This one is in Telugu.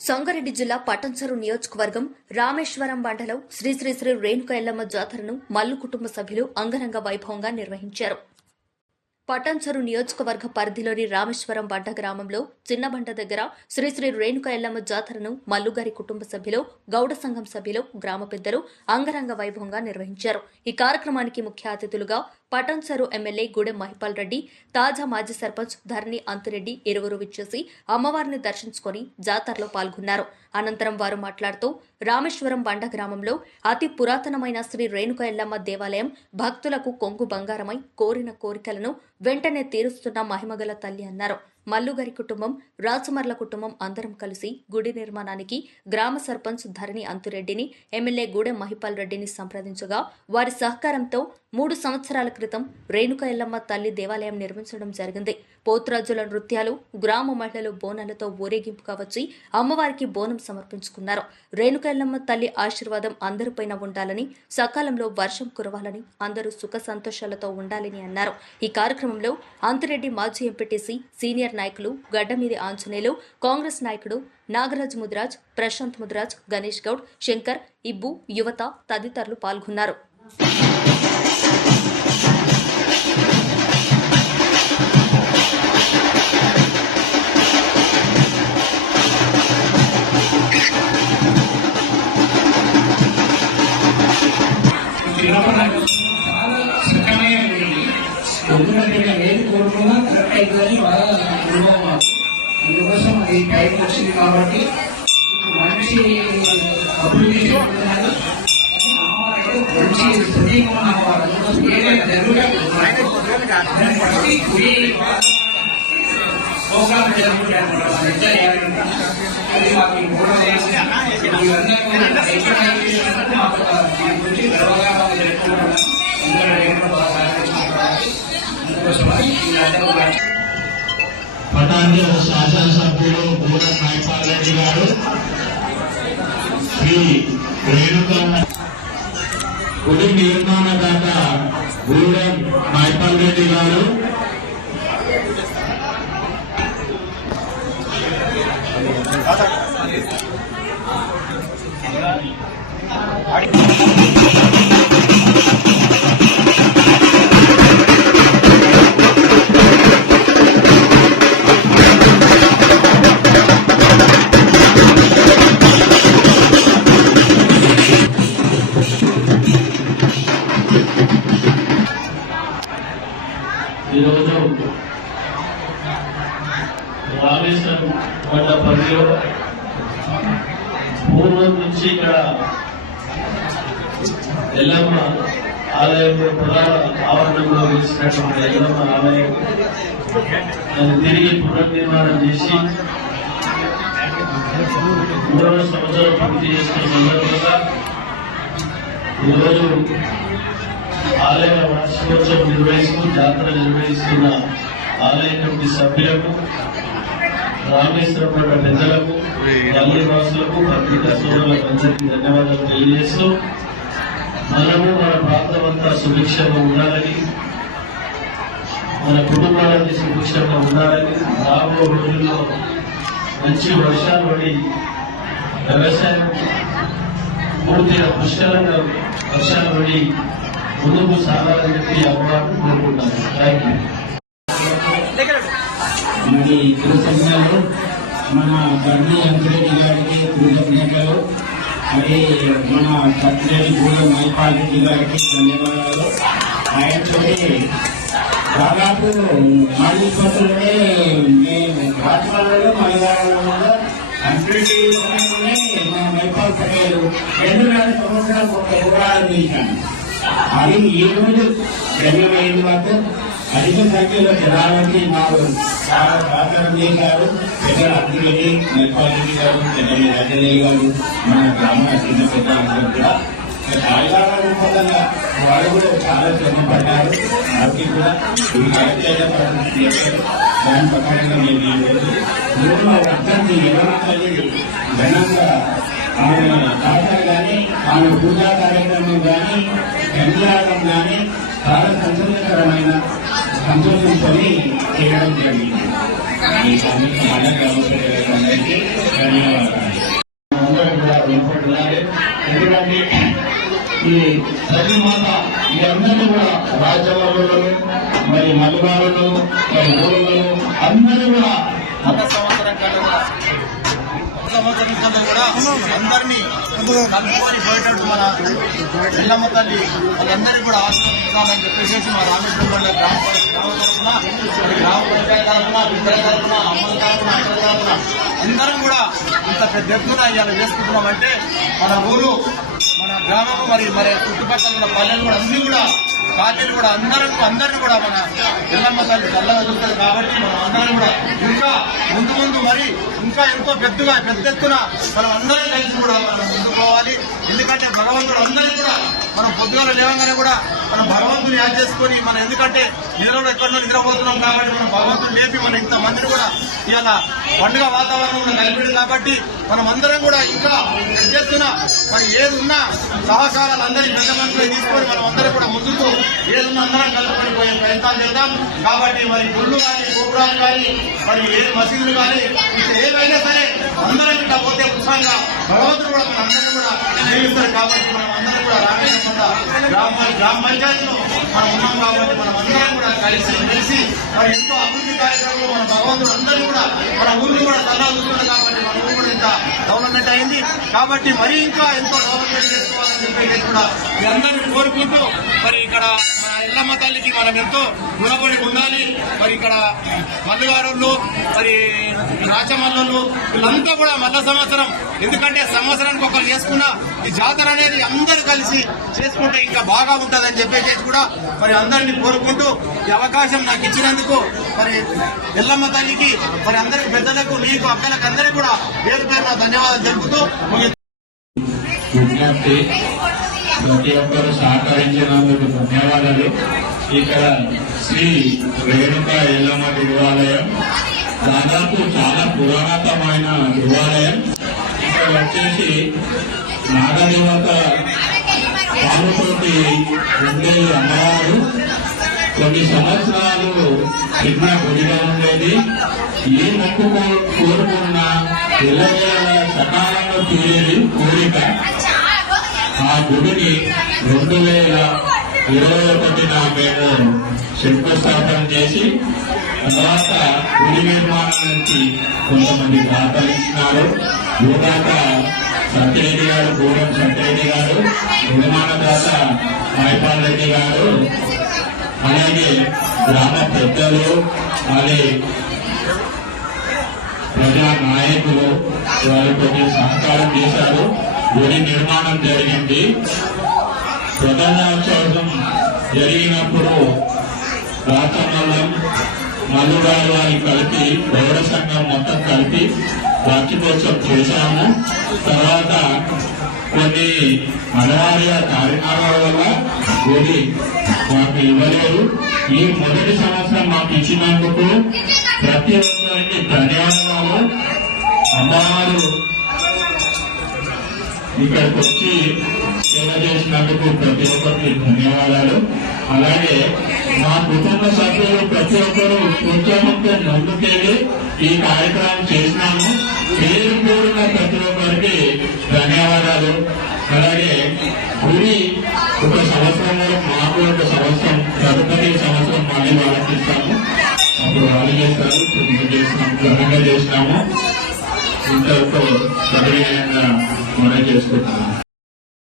సంగారెడ్డి జిల్లా పట్టంచెరు నియోజకవర్గం రామేశ్వరం మండలం శ్రీ శ్రీ శ్రీ రేణుక ఎల్లమ్మ జాతరను మల్లు కుటుంబ సభ్యులు అంగరంగ వైభవంగా నిర్వహించారు. పట్టంచెరు నియోజకవర్గ పరిధిలోని రామేశ్వరం బండ గ్రామంలో చిన్నబండ దగ్గర శ్రీశ్రీ రేణుక ఎల్లమ్మ జాతరను మల్లుగారి కుటుంబ సభ్యులు గౌడ సంఘం సభ్యులు గ్రామ పెద్దలు అంగరంగ వైభవంగా నిర్వహించారు. ఈ కార్యక్రమానికి ముఖ్య అతిథులుగా పట్టంచెరు ఎమ్మెల్యే గూడెం మహిపాల్ రెడ్డి తాజా మాజీ సర్పంచ్ ధరణి అంతురెడ్డి ఇరువురు విచ్చేసి అమ్మవారిని దర్శించుకొని జాతరలో పాల్గొన్నారు. అనంతరం వారు మాట్లాడుతూ రామేశ్వరం బండ గ్రామంలో అతి పురాతనమైన శ్రీ రేణుక ఎల్లమ్మ దేవాలయం భక్తులకు కొంగు బంగారమై కోరిన కోరికలను వెంటనే తీరుస్తున్న మహిమగల తల్లి అన్నారు. మల్లుగారి కుటుంబం రాచమర్ల కుటుంబం అందరం కలిసి గుడి నిర్మాణానికి గ్రామ సర్పంచ్ ధరణి అంతురెడ్డిని ఎమ్మెల్యే గూడెం మహిపాల్ రెడ్డిని సంప్రదించగా వారి సహకారంతో మూడు సంవత్సరాల క్రితం రేణుక ఎల్లమ్మ తల్లి దేవాలయం నిర్మించడం జరిగింది. పోతురాజుల నృత్యాలు గ్రామ మహిళలు బోనాలతో ఊరేగింపుగా వచ్చి అమ్మవారికి బోనం సమర్పించుకున్నారు. రేణుక ఎల్లమ్మ తల్లి ఆశీర్వాదం అందరిపైన ఉండాలని సకాలంలో వర్షం కురవాలని అందరూ సుఖ సంతోషాలతో ఉండాలని అన్నారు. ఈ కార్యక్రమంలో అంతిరెడ్డి మాజీ ఎంపీటీసీ సీనియర్ నాయకులు గడ్డమీది ఆంజనేయులు కాంగ్రెస్ నాయకుడు నాగరాజ్ ముదిరాజ్ ప్రశాంత్ ముదిరాజ్ గణేష్ గౌడ్ శంకర్ ఇబ్బు యువత తదితరులు పాల్గొన్నారు. కాబట్టి మంచి అభివృద్ధి చెందుతున్నారు మంచి సజీవం అవ్వాలి. అందుకోసం ఏదైనా జరుగుతుంది దాన్ని బట్టి గుడి ప్రోగ్రామ్ జరుగుతాయి అన్నమాట వాళ్ళ ఇద్దరు ఏమైనా అది మాకు ఈ మూడో దేశం ఇవన్నీ కూడా ఎక్కడ అయిపోయినట్టు మాకు దీని గురించి గర్వగా మాకు జరుపుకుంటున్నాం అందరూ నేను బాగా సహకరించుకుంటున్నాను అందుకోసమని ఈ నాటకం శాసనసభ్యులు గూడెం మైపాల్ రెడ్డి గారు శ్రీ రేణుక గుడి నిర్మాణదాత గూడెం మైపాల్ రెడ్డి గారు Thank you. రామేశ్వరం కొండ పరిధిలో పూర్వం నుంచి ఇక్కడ ఎల్లమ్మ ఆలయంలో ప్రధాన ఆవరణంలో వేసినటువంటి ఎల్లమ్మ ఆలయం. దాన్ని తిరిగి పునర్నిర్మాణం చేసి మూడవ సంవత్సరం పూర్తి చేసిన సందర్భంగా ఈరోజు ఆలయ వార్షికోత్సవం నిర్వహిస్తూ జాతర నిర్వహిస్తున్న ఆలయ కమిటీ సభ్యులకు రామేశ్వరం పడ్డ పెద్దలకు పల్లె వాసులకు పత్రికా సోదరులకు అందరికీ ధన్యవాదాలు తెలియజేస్తూ మనము మన ప్రాంతం అంతా సుభిక్షంగా ఉండాలని మన కుటుంబాలన్నీ సుభిక్షంగా ఉండాలని రాబో రోజుల్లో మంచి వర్షాలు పడి వ్యవసాయం పూర్తిగా పుష్కలంగా వర్షాలు పడి ముందుకు సాగాలని చెప్పి అమ్మవారిని కోరుకుంటాను థ్యాంక్ యూ మరి కృతజ్ఞతలు మన బండి అంకురెడ్డి గారికి కృతజ్ఞతలు మరి మన కత్తిరెడ్డి కూడా మైపాల్ గారికి ధన్యవాదాలు. ఆయనతోటి దాదాపు నాలుగు పత్రులనే మేము రాజమండ్రిలో మలయాళంలో అంకురెడ్డి గారినే మా మైపాల్ రెండు వేల సంవత్సరాలు ఒక వివరాలు తీశాను అది ఈ రోజు గమ్యమైంది వద్ద అధిక సంఖ్యలో జనాలకి మాకు చాలా సహకారం చేశారు. పెద్దల అభివృద్ధి నేర్పాలి గారు పెద్దల రాజయ్య గారు మన గ్రామ చిన్న పెద్దలందరూ కూడా. చాలా రూపంగా వాళ్ళు కూడా చాలా శ్రమ పడ్డారు. వారికి కూడా ఈ కార్యక్రమ దాని ప్రకారంగా మేము ఈ రోజు ఊళ్ళో అత్యంత యువతల్లి ఘనంగా ఆమె డాక్టర్ కానీ ఆమె పూజా కార్యక్రమం కానీ కళ్యాణం కానీ చాలా సంతోషకరమైన సంతోషించుకొని చేయడం జరిగింది. ఈ సమస్య మన ధన్యవాదాలు. కూడా ఎందుకంటే ఈ సతీమాత ఈ అందరినీ కూడా రాజ్యవర్గంలో మరి మల్లుగారులు మరి ఊళ్ళలో అందరూ కూడా గత సంవత్సరం కన్నా సంవత్సరం కన్నా కూడా అందరినీ కలుపుకొని పోయేటట్టు మన ఎల్లమ్మ తల్లి వాళ్ళందరినీ కూడా ఆస్వాదించాలని చెప్పేసి మా రామేశ్వరం గ్రామ గ్రామ తరఫున గ్రామ పంచాయతీ తరఫున బిడ్డల తరఫున అమ్మల తరఫున అక్కల తరఫున అందరం కూడా ఇంత పెద్ద ఎత్తున ఇవాళ చేసుకుంటున్నామంటే మన ఊరు గ్రామము మరి మరి చుట్టుపక్కల ఉన్న పల్లెలు కూడా అన్ని కూడా పార్టీలు కూడా అందరం అందరిని కూడా మన ఎల్లమ్మ తల్లి చల్లగా చూస్తుంది కాబట్టి మనం అందరం కూడా ఇంకా ముందు ముందు మరి ఇంకా ఎంతో పెద్దగా పెద్ద ఎత్తున మనం అందరం కలిసి కూడా మనం ముందుకు పోవాలి. ఎందుకంటే భగవంతుడు అందరికీ కూడా మనం పొద్దుగాల లేవగానే కూడా మనం భగవంతుని యాద్ చేసుకొని మనం ఎందుకంటే నిద్రలో ఎక్కడో నిద్రపోతున్నాం కాబట్టి మనం భగవంతుని లేపి మనం ఇంత మందిని కూడా ఇవాళ పండుగ వాతావరణంలో కలిపింది కాబట్టి మనం అందరం కూడా ఇంకా పెద్ద ఎత్తున మరి ఏది ఉన్నా సహకారాలు అందరి పెద్ద మనుషులు తీసుకొని మనం అందరం కూడా ముందుకు ఏదున్నా అందరం కలుపుకొని పోయే ప్రయత్నాలు చేద్దాం. కాబట్టి మరి గుళ్ళు కానీ గోపురాలు కానీ మరి ఏ మసీదులు కానీ ఇంకా ఏవైనా సరే అందరం ఇట్లా పోతే ఉత్సాహంగా భగవంతుడు కూడా మన అందరం కూడా జీవిస్తారు కాబట్టి మనం అందరం కూడా లేకుండా గ్రామ గ్రామ పంచాయతీలో మనం ఉన్నాం కాబట్టి మనం అందరం కూడా కలిసి కలిసి మరి ఎంతో అభివృద్ధి కార్యక్రమంలో మన భగవంతుడు అందరూ కూడా మన ఊరిని కూడా సలహా చూస్తున్నారు కాబట్టి ఇంత డెవలప్మెంట్ అయింది. కాబట్టి మరి ఇంకా ఎంతో డెవలప్మెంట్ చేసుకోవాలని చెప్పేసి కూడా మీ అందరినీ కోరుకుంటూ మరి ఇక్కడ మన ఎల్లమ్మ తల్లికి మనం ఎంతో రుణపడి ఉండాలి. మరి ఇక్కడ మల్లుగారులు మరి రాచమల్లు వీళ్ళంతా కూడా మల్ల సంవత్సరం. ఎందుకంటే సంవత్సరానికి ఒకరు చేసుకున్న ఈ జాతర అనేది అందరూ కలిసి చేసుకుంటే ఇంకా బాగా ఉంటుందని చెప్పేసి కూడా మరి అందరినీ కోరుకుంటూ ఈ అవకాశం నాకు ఇచ్చినందుకు మరి ఎల్లమ్మ తల్లికి మరి అందరికి పెద్దలకు మీకు అక్కలకు అందరికీ కూడా పేరు పేరున ధన్యవాదాలు తెలుపుతూ విజ్ఞప్తి ప్రతి ఒక్కరు సహకరించినందుకు ధన్యవాదాలు. ఇక్కడ శ్రీ రేణుక ఎల్లమ్మ దేవాలయం దాదాపు చాలా పురాతనమైన దేవాలయం. ఇక్కడ వచ్చేసి నాగదేవత పాముతోటి ఉండే అమ్మవారు. కొన్ని సంవత్సరాలు చిన్న కొద్దిగా ఉండేది. ఏ మొక్కు కోరుకున్నా పిల్లల సకాలంలో తీరేది కోరిక. ఆ గుడిని రెండు వేల ఇరవై ఒకటిన మేము శంకుస్థాపన చేసి తర్వాత గుడి నిర్మాణం నుంచి కొంతమంది సహకరిస్తున్నారు ఇచ్చినారు భూదాత సత్యరెడ్డి గారు గూడెం సత్యరెడ్డి గారు నిర్మాణదాత మైపాల్ రెడ్డి గారు అలాగే గ్రామ పెద్దలు అలాగే ప్రజా నాయకులు వారు కొన్ని సహకారం చేశారు. గుడి నిర్మాణం జరిగింది. ప్రధానోత్సవం జరిగినప్పుడు రాచమల్లం మల్లుగారు వారి కలిపి గౌడ సంఘం మొత్తం కలిపి వార్షికోత్సవం చేశాము. తర్వాత కొన్ని అనివార్య కారణాల వల్ల గుడి మాకు ఇవ్వలేదు. ఈ మొదటి సంవత్సరం మాకు ఇచ్చినందుకు ప్రతి ఒక్కరికి ధన్యవాదాలు. అమ్మవారు ఇక్కడికి వచ్చి సేవ చేసినందుకు ప్రతి ఒక్కరికి ధన్యవాదాలు. అలాగే మా కుటుంబ సభ్యులు ప్రతి ఒక్కరు కొంచెం ముందుకెళ్ళి ఈ కార్యక్రమం చేసినాము పేరు పేరున ప్రతి ఒక్కరికి ధన్యవాదాలు. అలాగే భూమి ఒక సంవత్సరం మాకు ఒక సంవత్సరం తదుపరి సంవత్సరం మళ్ళీ వాళ్ళకి ఇస్తాము. అప్పుడు వాళ్ళు చేస్తారు ఇప్పుడు మేము చేసినాము ఘనంగా చేసినాము ఇంతవరకు సదనీయంగా మనం చేసుకుంటున్నాము.